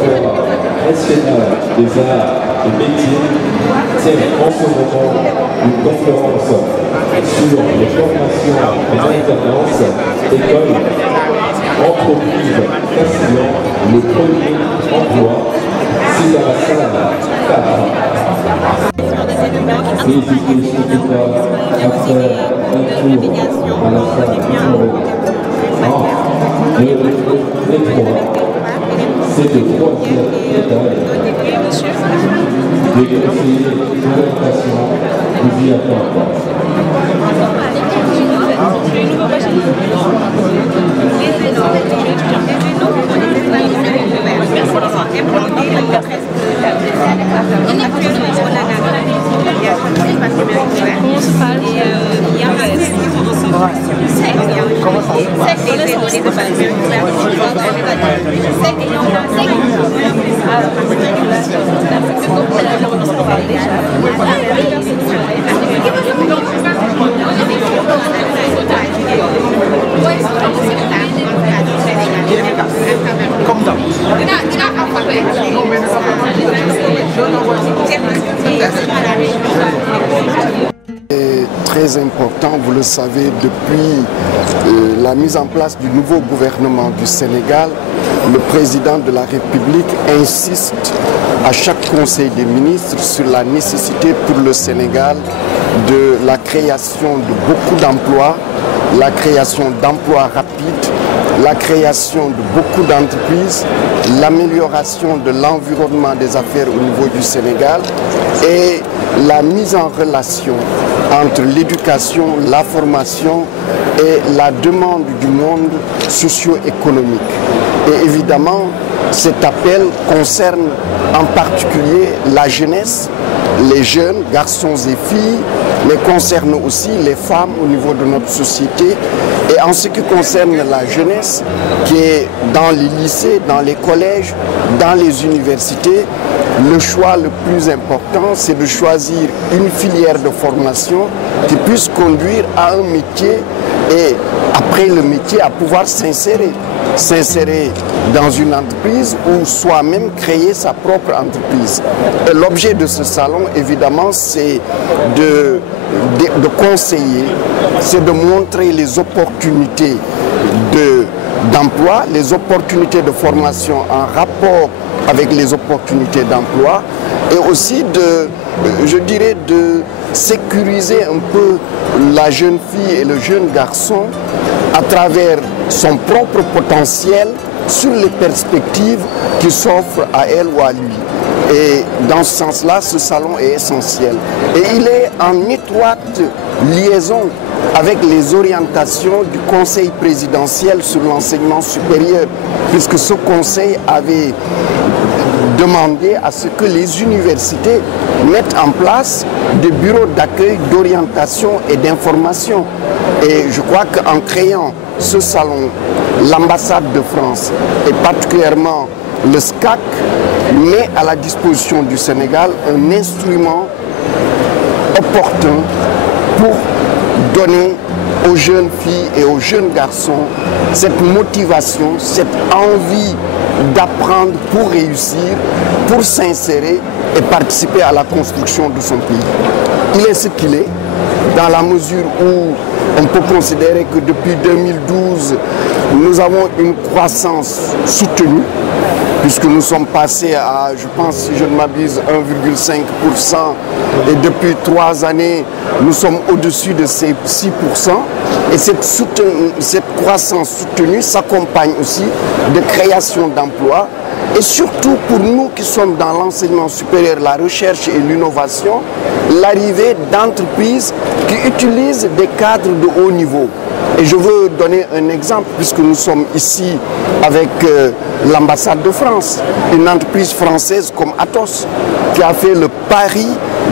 national des arts et métiers tient en ce moment une conférence sur les formations en alternance, école, entreprise facilant le premier emploi. C'est dans la salle 4. N'hésitez surtout pas à faire un tour à la salle numéro 1, 2 et 3. C'est le troisième étage. Les conseillers d'orientation vous y attendent. Très important, vous le savez, depuis la mise en place du nouveau gouvernement du Sénégal, le président de la République insiste à chaque conseil des ministres sur la nécessité pour le Sénégal de la création de beaucoup d'emplois, la création d'emplois rapides, la création de beaucoup d'entreprises, l'amélioration de l'environnement des affaires au niveau du Sénégal et la mise en relation entre l'éducation, la formation et la demande du monde socio-économique. Et évidemment, cet appel concerne en particulier la jeunesse, les jeunes, garçons et filles, mais concerne aussi les femmes au niveau de notre société. Et en ce qui concerne la jeunesse, qui est dans les lycées, dans les collèges, dans les universités, le choix le plus important, c'est de choisir une filière de formation qui puisse conduire à un métier et après le métier à pouvoir s'insérer dans une entreprise ou soi-même créer sa propre entreprise. Et l'objet de ce salon, évidemment, c'est de conseiller, c'est de montrer les opportunités d'emploi, les opportunités de formation en rapport avec les opportunités d'emploi et aussi je dirais, de sécuriser un peu la jeune fille et le jeune garçon à travers son propre potentiel sur les perspectives qui s'offrent à elle ou à lui. Et dans ce sens-là, ce salon est essentiel. Et il est en étroite liaison avec les orientations du Conseil présidentiel sur l'enseignement supérieur, puisque ce Conseil avait demandé à ce que les universités mettent en place des bureaux d'accueil, d'orientation et d'information. Et je crois qu'en créant ce salon, l'ambassade de France et particulièrement le SCAC met à la disposition du Sénégal un instrument opportun pour donner aux jeunes filles et aux jeunes garçons cette motivation, cette envie d'apprendre pour réussir, pour s'insérer et participer à la construction de son pays. Il est ce qu'il est, dans la mesure où on peut considérer que depuis 2012, nous avons une croissance soutenue, puisque nous sommes passés à, je pense, si je ne m'abuse, 1,5%. Et depuis 3 années, nous sommes au-dessus de ces 6%. Et cette croissance soutenue s'accompagne aussi de création d'emplois. Et surtout pour nous qui sommes dans l'enseignement supérieur, la recherche et l'innovation, l'arrivée d'entreprises qui utilisent des cadres de haut niveau. Et je veux donner un exemple, puisque nous sommes ici avec l'ambassade de France, une entreprise française comme Atos, qui a fait le pari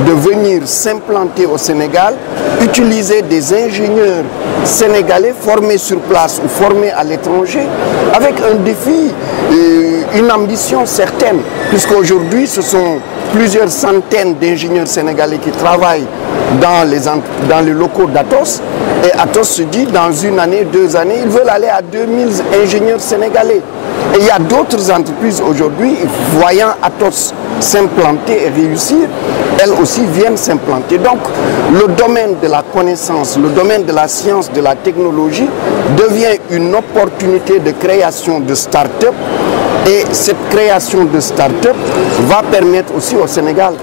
de venir s'implanter au Sénégal, utiliser des ingénieurs sénégalais formés sur place ou formés à l'étranger, avec un défi, une ambition certaine, puisqu'aujourd'hui ce sont plusieurs centaines d'ingénieurs sénégalais qui travaillent dans les locaux d'Atos. Et Atos se dit, dans 1 année, 2 années, ils veulent aller à 2000 ingénieurs sénégalais. Et il y a d'autres entreprises aujourd'hui, voyant Atos s'implanter et réussir, elles aussi viennent s'implanter. Donc le domaine de la connaissance, le domaine de la science, de la technologie devient une opportunité de création de start-up. Et cette création de start-up va permettre aussi au Sénégal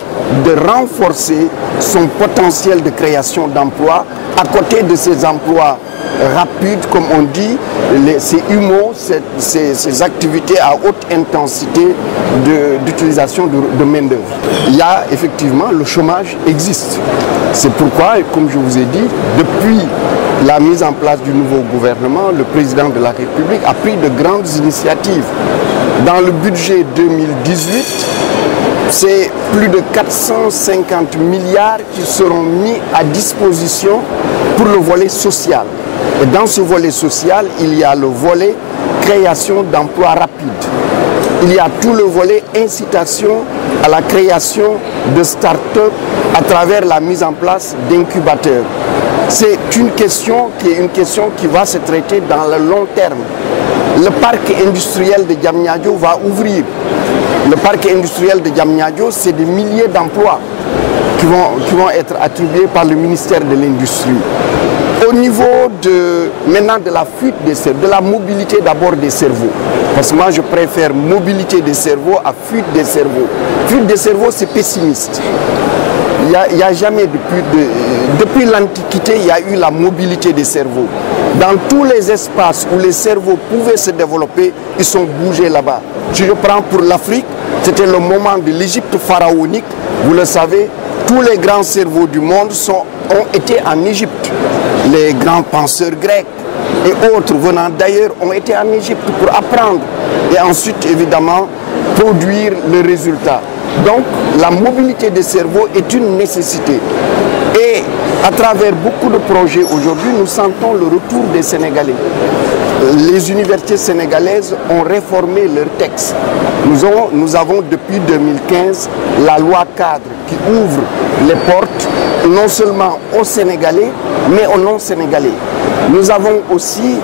de renforcer son potentiel de création d'emplois à côté de ces emplois rapides, comme on dit, ces UMO, ces activités à haute intensité d'utilisation de main-d'œuvre. Il y a effectivement, le chômage existe. C'est pourquoi, comme je vous ai dit, depuis la mise en place du nouveau gouvernement, le président de la République a pris de grandes initiatives. Dans le budget 2018, c'est plus de 450 milliards qui seront mis à disposition pour le volet social. Et dans ce volet social, il y a le volet création d'emplois rapides. Il y a tout le volet incitation à la création de start-up à travers la mise en place d'incubateurs. C'est une question qui va se traiter dans le long terme. Le parc industriel de Diamniadio va ouvrir. Le parc industriel de Diamniadio, c'est des milliers d'emplois qui vont être attribués par le ministère de l'Industrie. Au niveau maintenant de la fuite des cerveaux, de la mobilité d'abord des cerveaux. Parce que moi je préfère mobilité des cerveaux à fuite des cerveaux. Fuite des cerveaux, c'est pessimiste. Il n'y a jamais, depuis l'Antiquité, il y a eu la mobilité des cerveaux. Dans tous les espaces où les cerveaux pouvaient se développer, ils sont bougés là-bas. Si je prends pour l'Afrique, c'était le moment de l'Égypte pharaonique. Vous le savez, tous les grands cerveaux du monde ont été en Égypte. Les grands penseurs grecs et autres venant d'ailleurs ont été en Égypte pour apprendre et ensuite évidemment produire le résultat. Donc la mobilité des cerveaux est une nécessité. Et à travers beaucoup de projets aujourd'hui, nous sentons le retour des Sénégalais. Les universités sénégalaises ont réformé leurs textes. Nous avons depuis 2015 la loi cadre qui ouvre les portes non seulement aux Sénégalais, mais aux non-Sénégalais. Nous avons aussi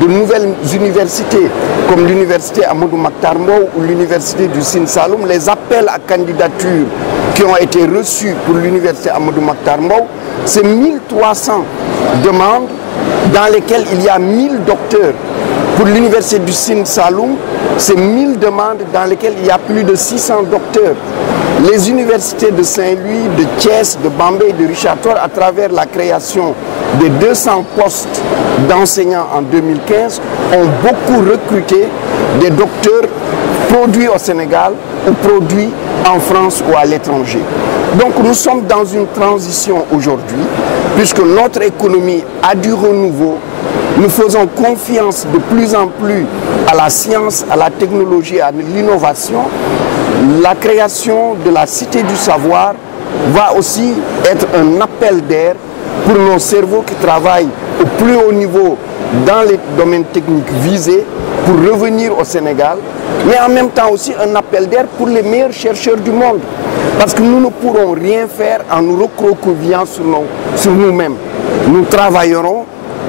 de nouvelles universités, comme l'université Amadou Mahtar Mbow ou l'université du Sine Saloum. Les appels à candidature qui ont été reçus pour l'université Amadou Mahtar Mbow, c'est 1300 demandes dans lesquelles il y a 1000 docteurs. Pour l'université du Sine Saloum, c'est 1000 demandes dans lesquelles il y a plus de 600 docteurs. Les universités de Saint-Louis, de Thiès, de Bambey et de Richard Toll, à travers la création de 200 postes d'enseignants en 2015, ont beaucoup recruté des docteurs produits au Sénégal ou produits en France ou à l'étranger. Donc nous sommes dans une transition aujourd'hui, puisque notre économie a du renouveau. Nous faisons confiance de plus en plus à la science, à la technologie, à l'innovation. La création de la cité du savoir va aussi être un appel d'air pour nos cerveaux qui travaillent au plus haut niveau dans les domaines techniques visés pour revenir au Sénégal, mais en même temps aussi un appel d'air pour les meilleurs chercheurs du monde. Parce que nous ne pourrons rien faire en nous recroquevillant sur nous-mêmes. Nous travaillerons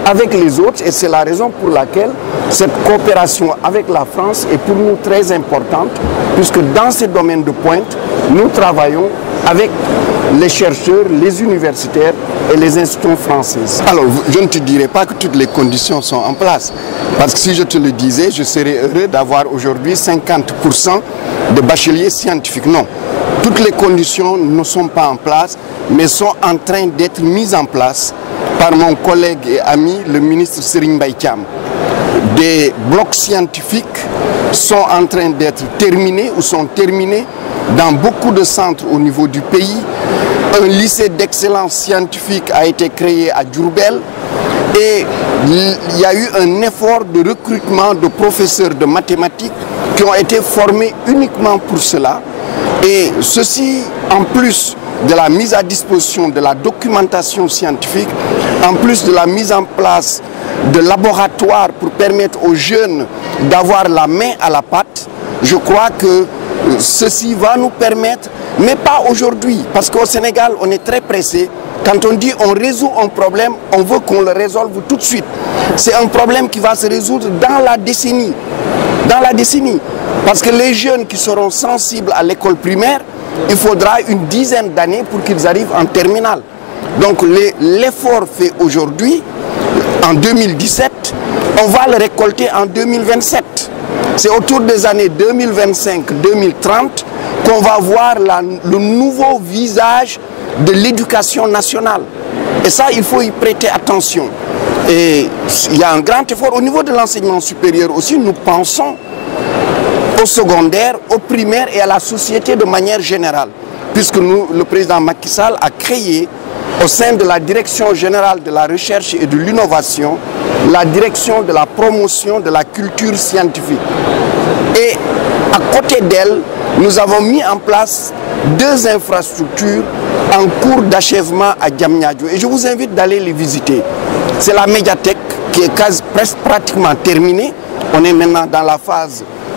avec les autres et c'est la raison pour laquelle cette coopération avec la France est pour nous très importante, puisque dans ces domaines de pointe, nous travaillons avec les chercheurs, les universitaires et les institutions françaises. Alors, je ne te dirai pas que toutes les conditions sont en place, parce que si je te le disais, je serais heureux d'avoir aujourd'hui 50% de bacheliers scientifiques. Non, toutes les conditions ne sont pas en place, mais sont en train d'être mises en place par mon collègue et ami, le ministre Serigne Mbaye Thiam. Des blocs scientifiques sont en train d'être terminés ou sont terminés dans beaucoup de centres au niveau du pays. Un lycée d'excellence scientifique a été créé à Diourbel et il y a eu un effort de recrutement de professeurs de mathématiques qui ont été formés uniquement pour cela. Et ceci, en plus de la mise à disposition de la documentation scientifique, en plus de la mise en place de laboratoires pour permettre aux jeunes d'avoir la main à la pâte, je crois que ceci va nous permettre, mais pas aujourd'hui, parce qu'au Sénégal, on est très pressé. Quand on dit on résout un problème, on veut qu'on le résolve tout de suite. C'est un problème qui va se résoudre dans la décennie. dans la décennie. Parce que les jeunes qui seront sensibles à l'école primaire, il faudra une dizaine d'années pour qu'ils arrivent en terminale. Donc l'effort fait aujourd'hui, en 2017, on va le récolter en 2027. C'est autour des années 2025-2030 qu'on va voir le nouveau visage de l'éducation nationale. Et ça, il faut y prêter attention. Et il y a un grand effort. Au niveau de l'enseignement supérieur aussi, nous pensons au secondaire, au primaire et à la société de manière générale. Puisque le président Macky Sall a créé au sein de la Direction générale de la recherche et de l'innovation, la direction de la promotion de la culture scientifique. Et à côté d'elle, nous avons mis en place 2 infrastructures en cours d'achèvement à Diamniadio. Et je vous invite d'aller les visiter. C'est la médiathèque qui est presque pratiquement terminée. On est maintenant dans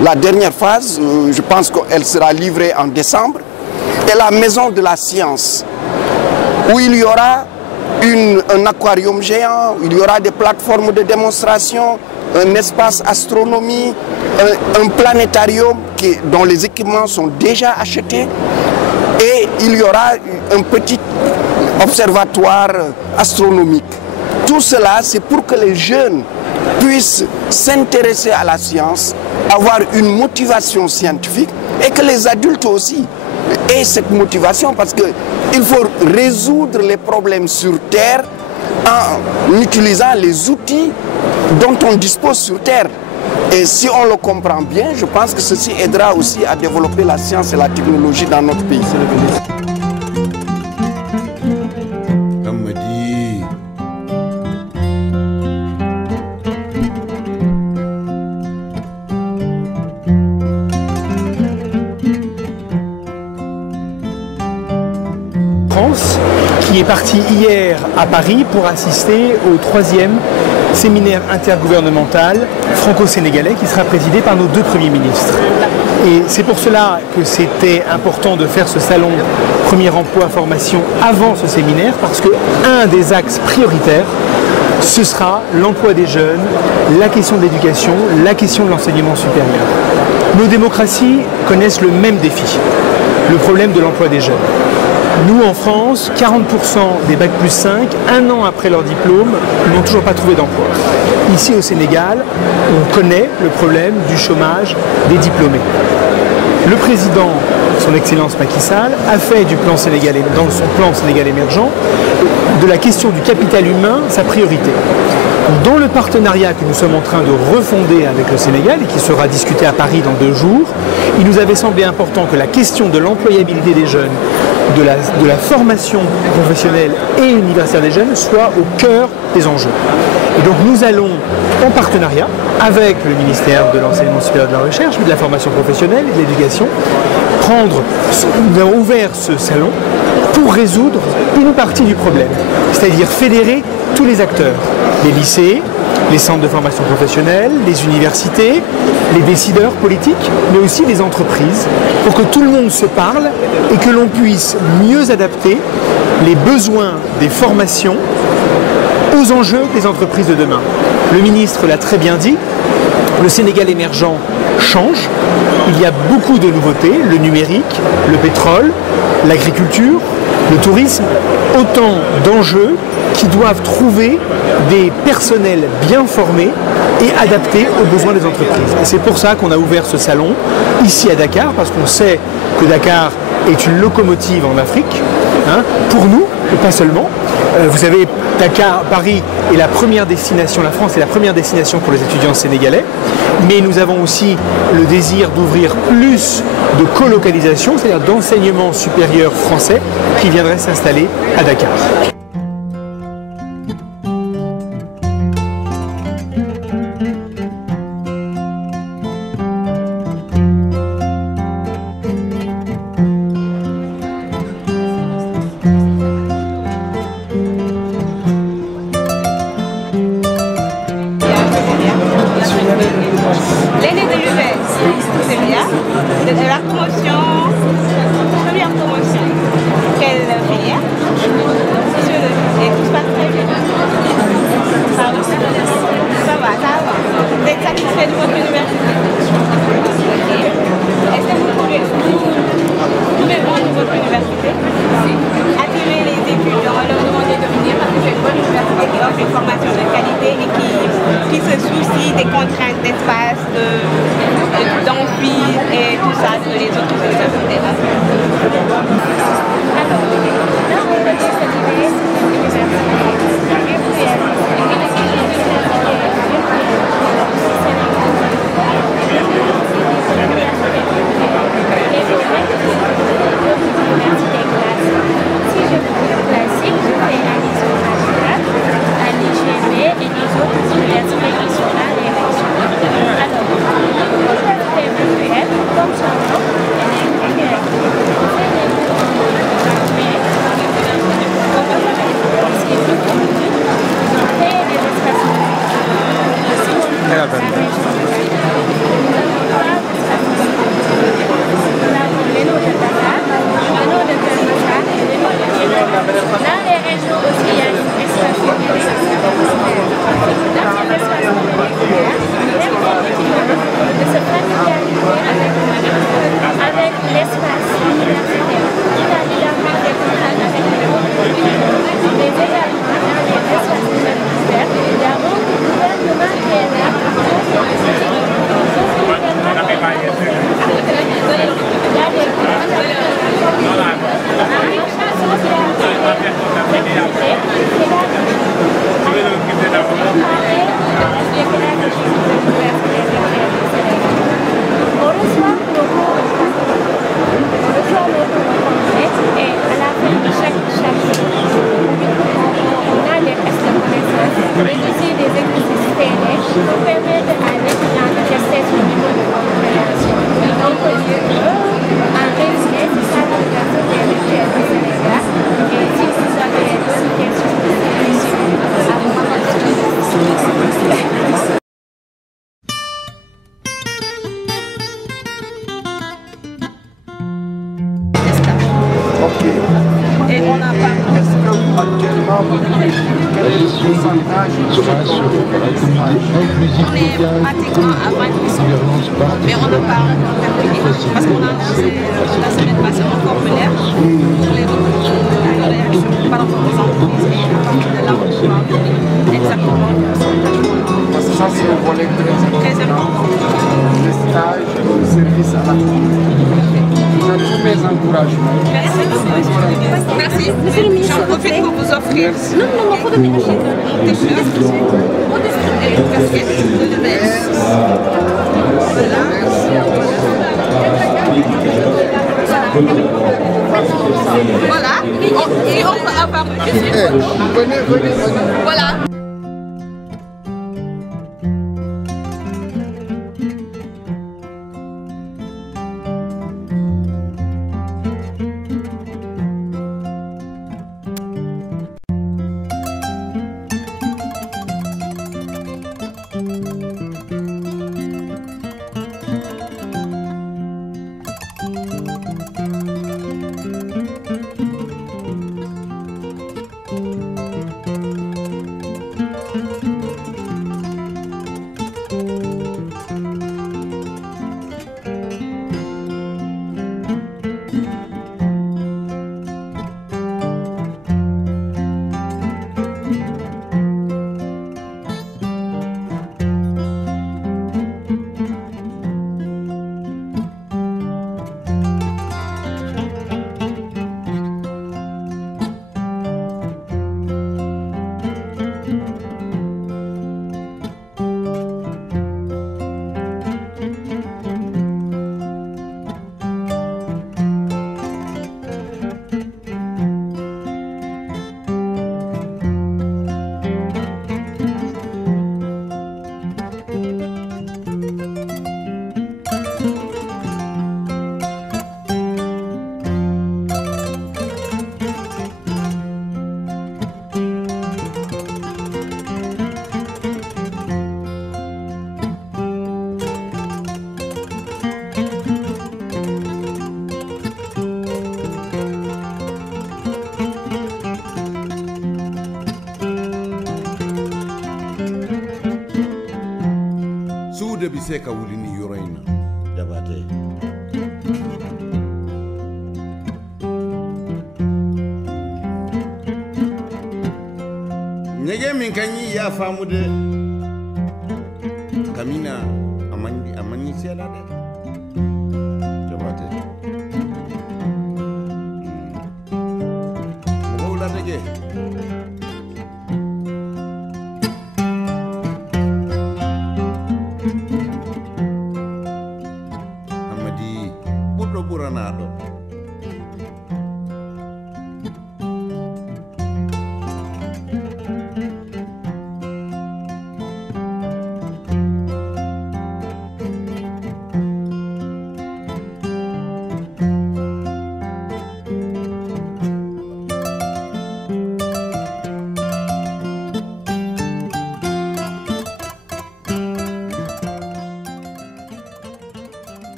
la dernière phase. Je pense qu'elle sera livrée en décembre. Et la maison de la science, où il y aura un aquarium géant, il y aura des plateformes de démonstration, un espace astronomie, un planétarium dont les équipements sont déjà achetés, et il y aura un petit observatoire astronomique. Tout cela, c'est pour que les jeunes puissent s'intéresser à la science, avoir une motivation scientifique, et que les adultes aussi aient cette motivation, parce qu'il faut résoudre les problèmes sur Terre en utilisant les outils dont on dispose sur Terre. Et si on le comprend bien, je pense que ceci aidera aussi à développer la science et la technologie dans notre pays. France, qui est parti hier à Paris pour assister au 3e séminaire intergouvernemental franco-sénégalais qui sera présidé par nos 2 premiers ministres. Et c'est pour cela que c'était important de faire ce salon Premier Emploi Formation avant ce séminaire, parce qu'un des axes prioritaires, ce sera l'emploi des jeunes, la question de l'éducation, la question de l'enseignement supérieur. Nos démocraties connaissent le même défi, le problème de l'emploi des jeunes. Nous, en France, 40% des Bac plus 5, un an après leur diplôme, n'ont toujours pas trouvé d'emploi. Ici, au Sénégal, on connaît le problème du chômage des diplômés. Le président, son Excellence Macky Sall, a fait du plan sénégalais, dans son plan Sénégal émergent, de la question du capital humain sa priorité. Dans le partenariat que nous sommes en train de refonder avec le Sénégal et qui sera discuté à Paris dans 2 jours, il nous avait semblé important que la question de l'employabilité des jeunes, de la formation professionnelle et universitaire des jeunes soit au cœur des enjeux. Et donc nous allons, en partenariat avec le ministère de l'Enseignement supérieur de la Recherche, de la formation professionnelle et de l'éducation, nous avons ouvert ce salon pour résoudre une partie du problème, c'est-à-dire fédérer tous les acteurs, les lycées, les centres de formation professionnelle, les universités, les décideurs politiques, mais aussi les entreprises, pour que tout le monde se parle et que l'on puisse mieux adapter les besoins des formations aux enjeux des entreprises de demain. Le ministre l'a très bien dit, le Sénégal émergent change, il y a beaucoup de nouveautés, le numérique, le pétrole, l'agriculture, le tourisme, autant d'enjeux qui doivent trouver des personnels bien formés et adaptés aux besoins des entreprises. Et c'est pour ça qu'on a ouvert ce salon ici à Dakar, parce qu'on sait que Dakar est une locomotive en Afrique, pour nous, et pas seulement. Vous savez, Paris est la première destination, la France est la première destination pour les étudiants sénégalais, mais nous avons aussi le désir d'ouvrir plus de colocalisation, c'est-à-dire d'enseignement supérieur français qui viendrait s'installer à Dakar. L'année 2020, c'est bien. De la promotion, première promotion. Quelle filière? Et tout se passe très bien. Ça va, ça va. Vous êtes satisfait de votre université? les autres personnes étaient là. Alors, là, on peut dire que l'IVS, c'est une université virtuelle. Si je fais classique, je fais à l'ISO à l'IGB et les autres universités qui sont là, les régions. Alors, l'université virtuelle, comme son nom, elle est virtuelle. On fait des cours en anglais, ce qui est plus commun, on fait des espaces aussi on fait la région. Dans les régions aussi, il y a une espace universitaire. Dans cet espace universitaire, de se familiariser avec l'espace universitaire. Il a également des contacts avec les autres publics, mais également dans les espaces universitaires, il y a beaucoup de gouvernements qui est là pour Et on n'a pas. Est-ce que actuellement vous avez quel pourcentage sera sur la communauté inclusive On est pratiquement à 20%, mais on n'a pas encore terminé parce qu'on a lancé la semaine passée un formulaire pour les réactions par rapport aux entreprises et à partir de là on pourra donner exactement. Parce que ça c'est un volet très important. Le stage, le service à la communauté. Vous avez tous mes encouragements. Merci. J'en profite pour vous offrir des choses et une casquette de l'EVS. Voilà. Et on peut avoir Venez. Voilà. Suude bi se ka wuli ni yoro ina Jabate. nyege min kanyi ya famu de kamina amani sela de Jabate. goɗɗo ɓuranaɗo.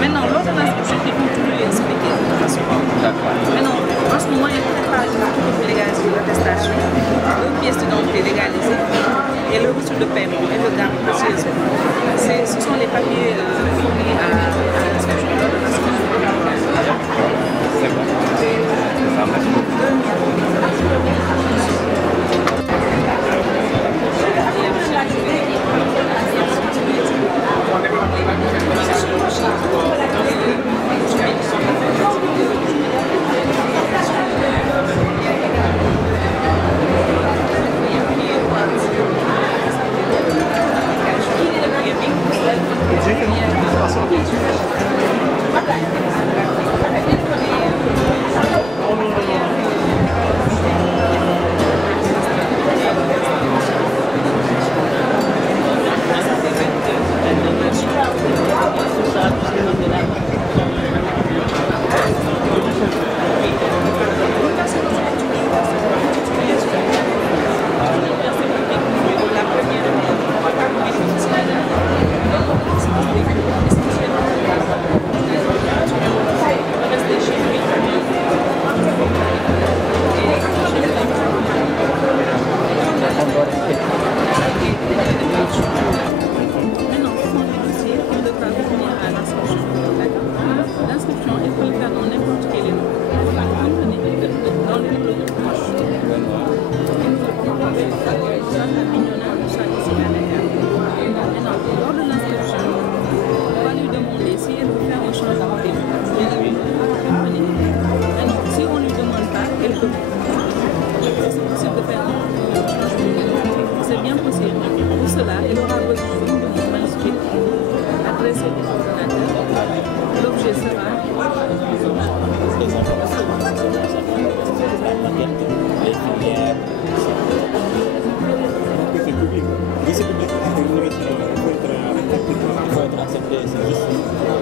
Maintenant, l'ordonnance que je vais continuer à expliquer de toute façon. Maintenant, en ce moment, il y a une page pour légaliser l'attestation, 2 pièces d'identité légalisées et le reçu de paiement et le garde précieuse. Ce sont les papiers fournis à l'inscription de l'ordonnance. C'est bon. Ça marche.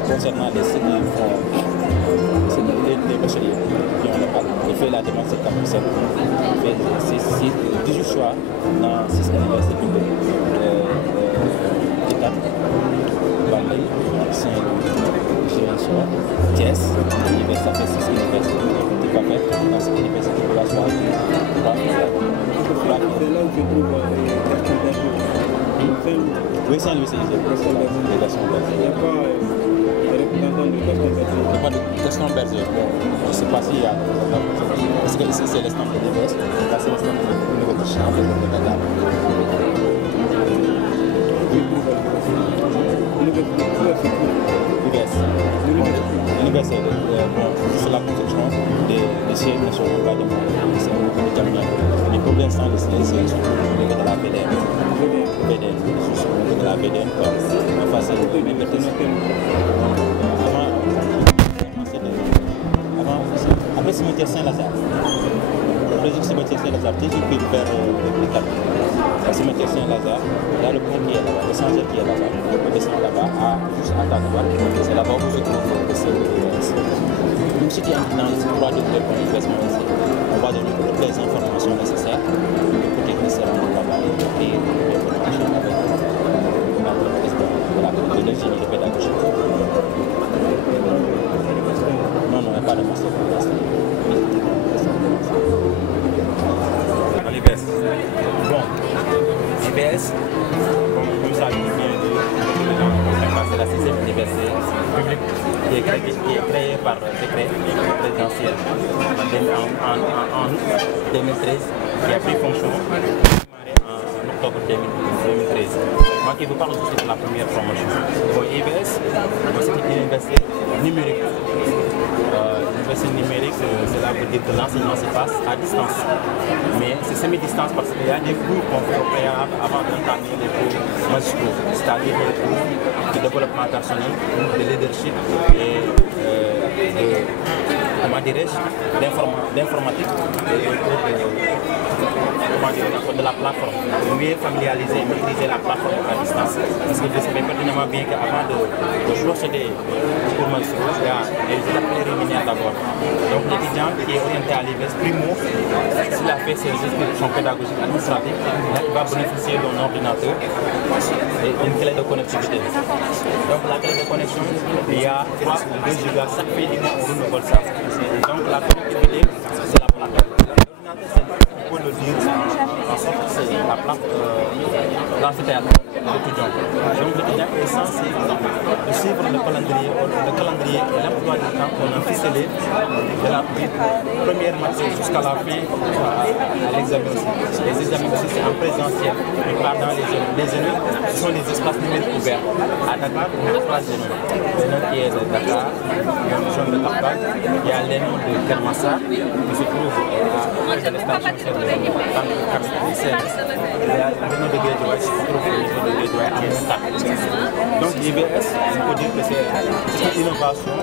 Concernant les bacheliers qui ont le bac, il fait la demande c'est 4%. Il fait 18 choix dans 6 universités publiques. État, Bambey, Saint-Louis, Géant, Thiès, l'université fait 6 universités. Tu vas faire dans cette université, tu vas choisir. C'est là où je trouve oui, Saint-Louis, c'est ici. Il n'y a pas Gaston Berger. Je ne sais pas s'il y a. Parce que ici c'est l'instant de l'UBS, là c'est l'instant au niveau de chambre de Dakar. L'UBS, c'est la construction des sièges nationaux pas de c'est un camion. Mais pour l'instant, les sièges sont au niveau de la BDN. De la BDN, en face de l'université. Après cimetière Saint-Lazare. Le projet cimetière Saint-Lazare, toujours vers le cap. cimetière Saint-Lazare, il y a le pont qui est là-bas, le Saint-Jacques qui est là-bas, on descend là-bas, juste à ta droite, c'est là-bas où se trouve le ciel de l'IBS. Donc si tu entres dans les 3 de ton investissement ici, on va donner toutes les informations nécessaires pour que tu seras là-bas et les formations avec le président de l'ingénierie pédagogique. Non, il n'y a pas de master pour l'instant. L'IBS. Bon, l'IBS, comme ça, c'est la 6e université publique qui est créée par décret présidentiel en août 2013, qui a pris fonction en octobre 2013. Moi qui vous parle aussi de la première promotion. Bon, IBS, c'est une université numérique. L'université numérique, cela veut dire que l'enseignement se passe à distance. Mais c'est semi-distance parce qu'il y a des cours qu'on fait au préalable avant d'entamer les cours magistraux, c'est-à-dire les cours de développement personnel, de leadership et comment dirais-je, d'informatique de la plateforme, pour mieux familiariser et maîtriser la plateforme à distance. Parce que vous savez pertinemment bien qu'avant de procéder au cours magistraux, il y a les étapes préliminaires d'abord. Donc l'étudiant qui est orienté à l'IBS, primo, s'il a fait ses institutions pédagogiques administratives, il va bénéficier d'un ordinateur et d'une clé de connectivité. Donc la clé de connexion, il y a 3 ou 2 gigas, chaque pays du monde renouvelle ça. Donc la connectivité, c'est la plateforme. On peut le dire en sorte que c'est la plateforme, l'amphithéâtre de l'étudiant. Donc l'étudiant est censé suivre le calendrier et l'emploi du temps qu'on a ficelé de la première matière jusqu'à la fin à l'examen aussi. Les examens aussi c'est en présentiel, mais pas dans les zones. Les zones, ce sont des espaces numériques ouverts. À Dakar, on a 3 zones. L'un qui est de Dakar, il y a une zone de Dakar, il y a l'un de Kermassa, qui se trouve à la station il y a le nom de Guédiawaye, qui se trouve au niveau de Guédiawaye à Montagne. Donc l'IBS, on peut dire que c'est une innovation.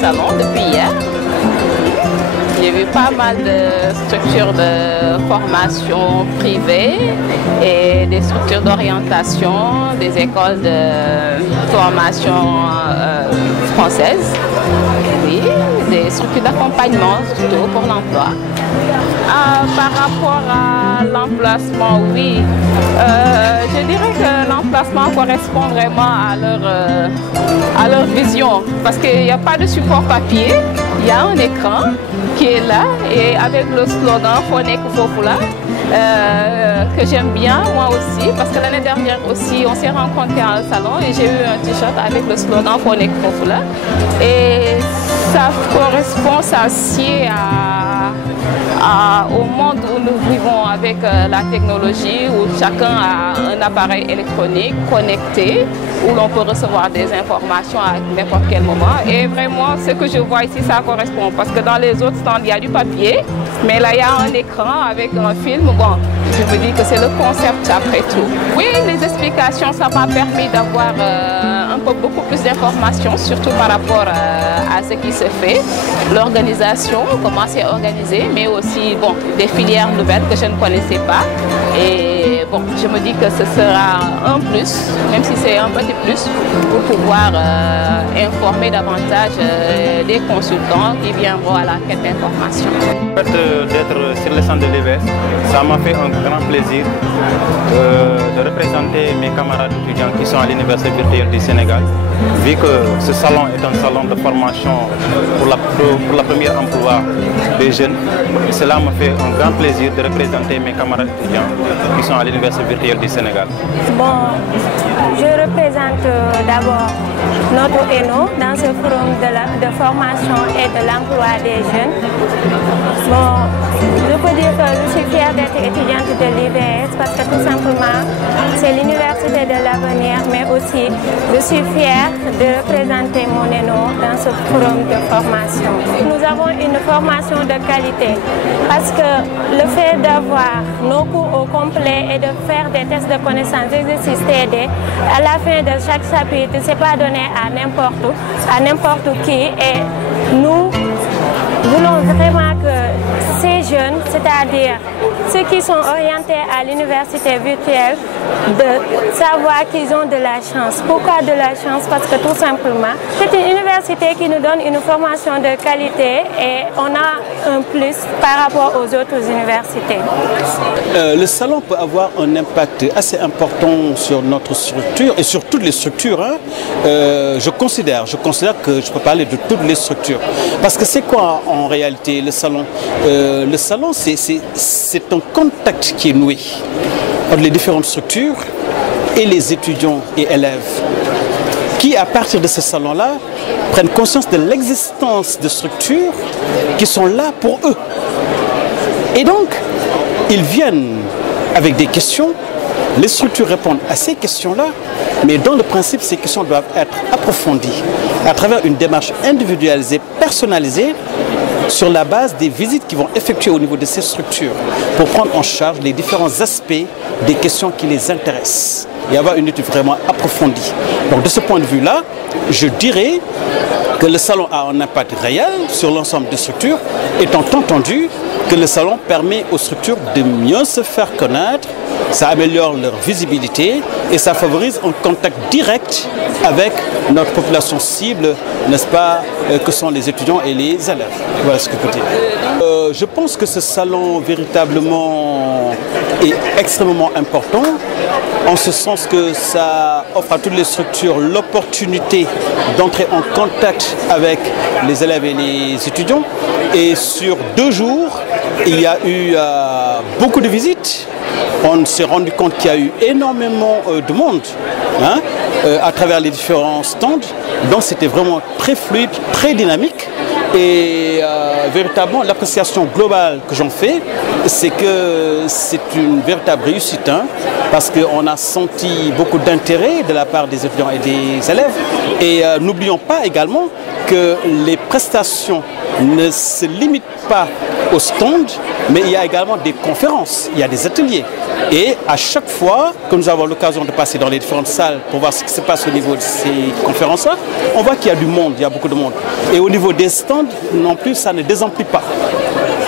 Salon depuis hier. J'ai vu pas mal de structures de formation privées et des structures d'orientation, des écoles de formation françaises. Oui. des structures d'accompagnement surtout pour l'emploi. Par rapport à l'emplacement, oui, je dirais que l'emplacement correspond vraiment à leur vision parce qu'il n'y a pas de support papier, il y a un écran qui est là et avec le slogan « Fonek Fofula », que j'aime bien moi aussi parce que l'année dernière aussi on s'est rencontrés à un salon et j'ai eu un t-shirt avec le slogan Fonek Fofula et ça correspond, ça sied au monde où nous vivons avec la technologie où chacun a un appareil électronique connecté où l'on peut recevoir des informations à n'importe quel moment et vraiment ce que je vois ici ça correspond parce que dans les autres stands il y a du papier mais là il y a un écran avec un film. Bon, je me dis que c'est le concept après tout. Oui, les explications, ça m'a permis d'avoir beaucoup plus d'informations, surtout par rapport à ce qui se fait, l'organisation, comment c'est organisé, mais aussi bon, des filières nouvelles que je ne connaissais pas. Et bon, je me dis que ce sera un plus, même si c'est un petit plus, pour pouvoir informer davantage des consultants qui viendront à la quête d'information. Le fait d'être sur le centre de l'IVS, ça m'a fait un grand plaisir de représenter mes camarades étudiants qui sont à l'Université virtuelle du Sénégal, vu que ce salon est un salon de formation pour la première emploi des jeunes. Et cela me fait un grand plaisir de représenter mes camarades étudiants qui sont à l'Université virtuelle du Sénégal. Bon, je représente d'abord notre ENO dans ce forum de formation et de l'emploi des jeunes. Bon, je peux dire que je suis fière d'être étudiante de l'IVS parce que tout simplement c'est l'université de l'avenir, mais aussi je suis fière de représenter mon ENO dans ce forum de formation. Nous avons une formation de qualité parce que le fait d'avoir nos cours au complet et de faire des tests de connaissances, exercices TD, à la fin de chaque chapitre, ce n'est pas donné à n'importe qui et nous voulons vraiment que ces jeunes, c'est-à-dire ceux qui sont orientés à l'université virtuelle, de savoir qu'ils ont de la chance. Pourquoi de la chance? Parce que tout simplement, c'est une université qui nous donne une formation de qualité et on a un plus par rapport aux autres universités. Le salon peut avoir un impact assez important sur notre structure et sur toutes les structures. Hein. Je considère que je peux parler de toutes les structures. Parce que c'est quoi en réalité le salon? Le salon, c'est un contact qui est noué entre les différentes structures et les étudiants et élèves qui, à partir de ce salon-là, prennent conscience de l'existence de structures qui sont là pour eux. Et donc, ils viennent avec des questions, les structures répondent à ces questions-là, mais dans le principe, ces questions doivent être approfondies à travers une démarche individualisée, personnalisée, sur la base des visites qu'ils vont effectuer au niveau de ces structures pour prendre en charge les différents aspects des questions qui les intéressent et avoir une étude vraiment approfondie. Donc de ce point de vue-là, je dirais que le salon a un impact réel sur l'ensemble des structures, étant entendu que le salon permet aux structures de mieux se faire connaître, ça améliore leur visibilité et ça favorise un contact direct avec notre population cible, n'est-ce pas, que sont les étudiants et les élèves. Voilà ce que je peux dire. Je pense que ce salon véritablement est extrêmement important, en ce sens que ça offre à toutes les structures l'opportunité d'entrer en contact avec les élèves et les étudiants. Et sur 2 jours, il y a eu beaucoup de visites. On s'est rendu compte qu'il y a eu énormément de monde hein, à travers les différents stands. Donc c'était vraiment très fluide, très dynamique. Et véritablement, l'appréciation globale que j'en fais, c'est que c'est une véritable réussite, hein, parce qu'on a senti beaucoup d'intérêt de la part des étudiants et des élèves. Et n'oublions pas également que les prestations ne se limitent pas au stand, mais il y a également des conférences, il y a des ateliers. Et à chaque fois que nous avons l'occasion de passer dans les différentes salles pour voir ce qui se passe au niveau de ces conférences-là, on voit qu'il y a du monde, il y a beaucoup de monde. Et au niveau des stands, non plus, ça ne désemplit pas.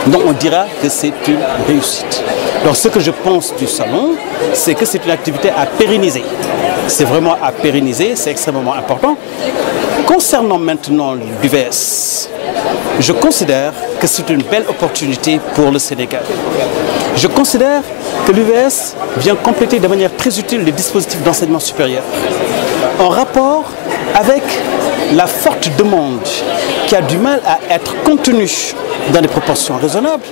Donc on dira que c'est une réussite. Donc ce que je pense du salon, c'est que c'est une activité à pérenniser. C'est vraiment à pérenniser, c'est extrêmement important. Concernant maintenant l'UVS, je considère que c'est une belle opportunité pour le Sénégal. Je considère que l'UVS vient compléter de manière très utile les dispositifs d'enseignement supérieur en rapport avec la forte demande qui a du mal à être contenue dans des proportions raisonnables.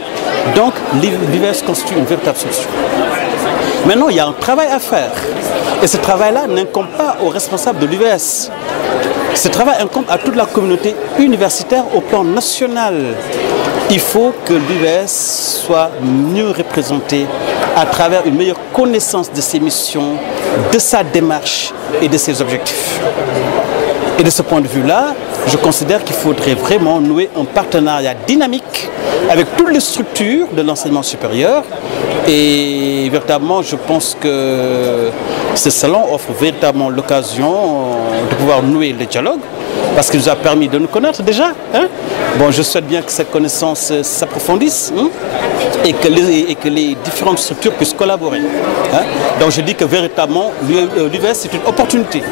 Donc l'UVS constitue une véritable solution. Maintenant, il y a un travail à faire. Et ce travail-là n'incombe pas aux responsables de l'UVS. Ce travail incombe à toute la communauté universitaire au plan national. Il faut que l'UVS soit mieux représentée à travers une meilleure connaissance de ses missions, de sa démarche et de ses objectifs. Et de ce point de vue-là, je considère qu'il faudrait vraiment nouer un partenariat dynamique avec toutes les structures de l'enseignement supérieur. Et véritablement, je pense que ce salon offre véritablement l'occasion de pouvoir nouer le dialogue, parce qu'il nous a permis de nous connaître déjà. Bon, je souhaite bien que cette connaissance s'approfondisse et que les différentes structures puissent collaborer. Donc je dis que véritablement, l'UVS c'est une opportunité.